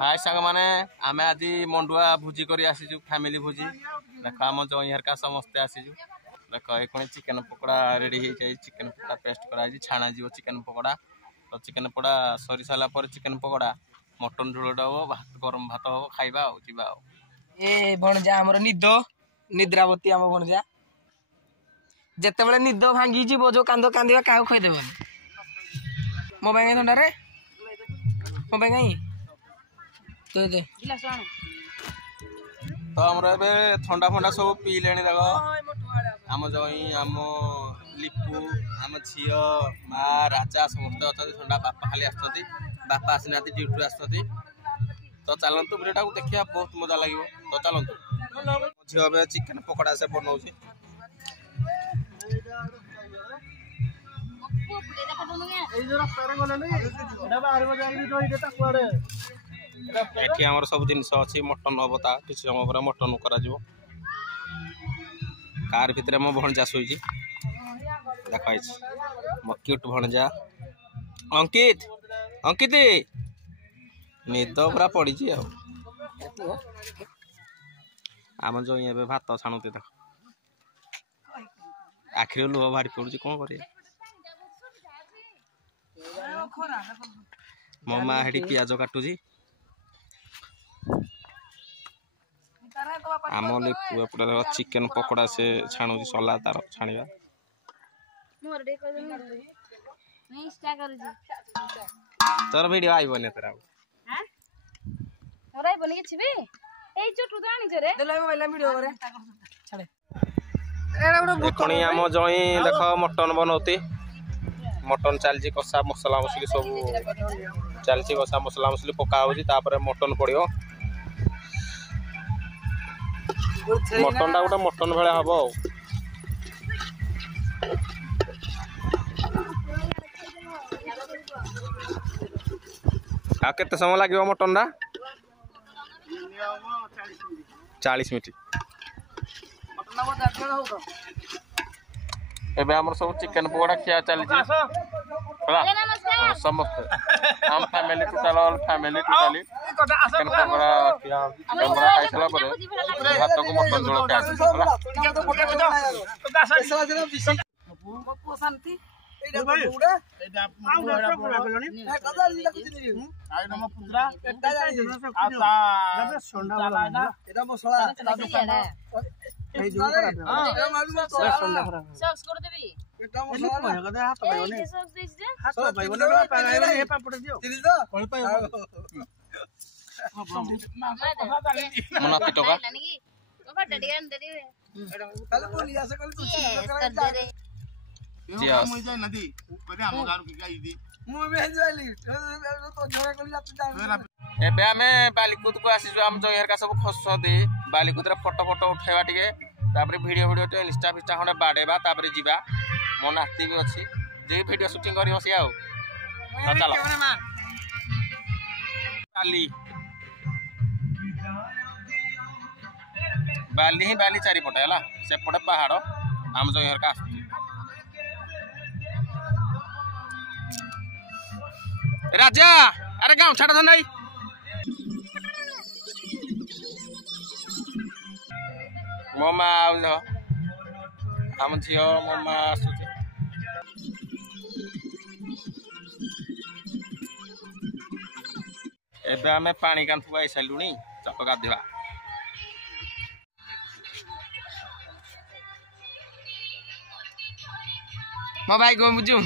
हाय सांग माने आमे आज मंडुआ भोजी करी आसीजु फैमिली भोजी देख आम जई हरका समस्ते आसीजु देख ए चिकेन पकोड़ा रेडी हो जाए चिकेन पकोड़ा पेस्ट करा छाणा जीव चिकेन पकोड़ा तो चिकेन पकोड़ा सरी सारा पर चिकेन पकोड़ा मटन झोलटा हो भात गरम भात हो खाइबा आ जीवा ए भणजा हमर निदो निद्रावती आम भणजा जेते बेले निद भांगी जीवो जो कांदो कांदिबा काहू खइ देबो मो बेंगे थंडा रे मो बेंगे तो दे गिलास आण तो हमरा बे ठंडा फंडा सब पी लेनी देखो आम जई आम लिपू आम झियो मा राजा समस्त अच्छा ठंडा बापा खाली आसती बापा आसना ड्यूटी आसती तो चलतु भिडियो को देखिया बहुत मजा लगे तो चलतु झियो बे चिकेन पकोड़ा से बनाऊँ एठी हमर सब जिनस अछि मटन हबता किछ समय पर मटन करा जिवो कार भितरे मो भणजा सोइजी देखाइ छी मो क्यूट भणजा अंकित अंकित निद पूरा पड़ी छी आ आम जो एबे भात छाणुते देख आखिर लुह बाहरी पड़ुची कोन करे मम्मा हेडी पियाज काटुजी आमले पूरा चिकेन पकोड़ा से छाणुजी सला तार छाणिबा मोर डे कर मैं इंस्टा करू जी तोर वीडियो आइबो ने तोरा हां तोरा बने के छिबे ए चोटू तो आनी छरे देलो मोबाइल वीडियो करे छाड़े एखणी आम जई देख मटन बनौती मटन चलची कषा मसला मसली सब चलची कषा मसला मसली पका होची तापर मटन पड़ियो मटन टा गोटे मटन भेले हबो आ केते समय लागियो मटन टा 40 मिनिट एबे हमर सब चिकेन पकोड़ा खिया चलची समस्त हम family total family chicken pakora खिया पकोड़ा खाइ सला परे भात को मटन झोल खिया मो शांति एडा बुडा एडा पुडा आइ नम पुत्रा एटा आता सोंडा एटा मसला ए जो करा हां सोंडा करा सॉस कर देबी एटा मसला कदे हाथ पाइबने सॉस देस दे हाथ पाइबने पाइबने हे पापड़ दियो दिली तो कोन पाइबो मना पिटोका ओका डडी अंदर दे कल बोलिया से कल कुछ कर दे रे जी हां मुई जाय नदी कने हम गार की गाई दी मुई में जाइली तो झगड़ा कर जात जा एबे हमें बालीकुद को आसीजु हम जो का सब खस दे बालीकुद रे फोटो फोटो उठेबा टिके तापर वीडियो तो इंस्टा फिस्टा खंडे बाडेबा तापर जीवा मो नाती भी अछि जे वीडियो शूटिंग करी हसी आ चलो बाली बाली ही बाली चारि पटे हला से पटे पहाड़ हम जो का राजा अरे गाँव छाड़ था नहीं ममा आम झील ममा आसुचे एबे आमे पानी कांठू आई सालुनी चप गाधेवा मो भाई को बुझू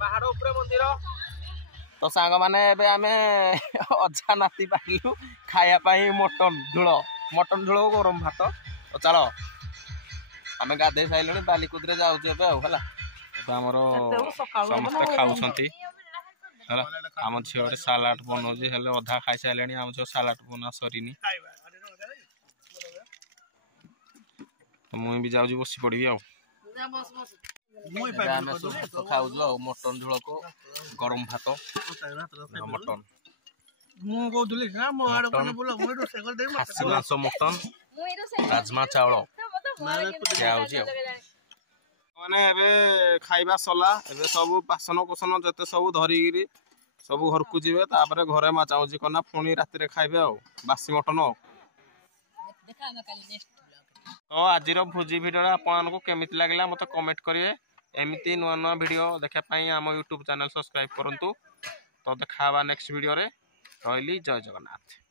पहाड़ ऊपर मंदिर तो सांग माने एबे आमे अजा नाती पाइलु खाया पाई मटन झोल गरम भात तो चलो आमे गाधे साइलुनी बालीकुद रे जाउछु एबे होला एबे हमर समस्त खाउछंती ହେଲା ଆମ ଝିଅ ଗୋଟେ ସାଲାଡ ବନଉଛି ହେଲେ ଅଧା ଖାଇସାରିଲେଣି ଆମ ଝିଅ ସାଲାଡ ବନା ସରିନି। ତ ମୁଁ ବି ଯାଉଛି ବସି ପଡ଼ିବି ଆଉ। ଆମେ ସବୁ ଭାତ ଖାଉଛୁ ଆଉ ମଟନ ଝୋଳକୁ ଗରମ ଭାତ ମଟନ ମୁଁ କହୁଥିଲି ମୋ ଆଡେ କଣ ବୋଲ ମୁଁ ରୋଷେଇ କରିଦେବି ଖାସି ମାଂସ ମଟନ ରାଜମା ଚାଉଳ ଖିଆ ହଉଛି ଆଉ। ମାନେ ଏବେ ଖାଇବା ସରିଲା ଏବେ ସବୁ ବାସନ କୁସନ ଯେତେ ସବୁ ଧରିକିରି ସବୁ ଘରକୁ ଯିବେ ତାପରେ ଘରେ ମା ଚାହୁଁଛି କନା ପୁଣି ରାତିରେ ଖାଇବେ ଆଉ ବାସି ମଟନ ଆଉ। ତ ଆଜିର ଭୋଜି ଭିଡ଼ିଓଟା ଆପଣମାନଙ୍କୁ କେମିତି ଲାଗିଲା ମୋତେ କମେଣ୍ଟ କରିବେ। ଏମିତି ନୂଆ ନୂଆ ଭିଡ଼ିଓ ଦେଖିବା ପାଇଁ ଆମ ୟୁଟ୍ୟୁବ୍ ଚ୍ୟାନେଲ୍ ସବସ୍କ୍ରାଇବ୍ କରନ୍ତୁ। ତ ଦେଖା ହେବା ନେକ୍ସଟ ଭିଡ଼ିଓରେ। ରହିଲି ଜୟ ଜଗନ୍ନାଥ।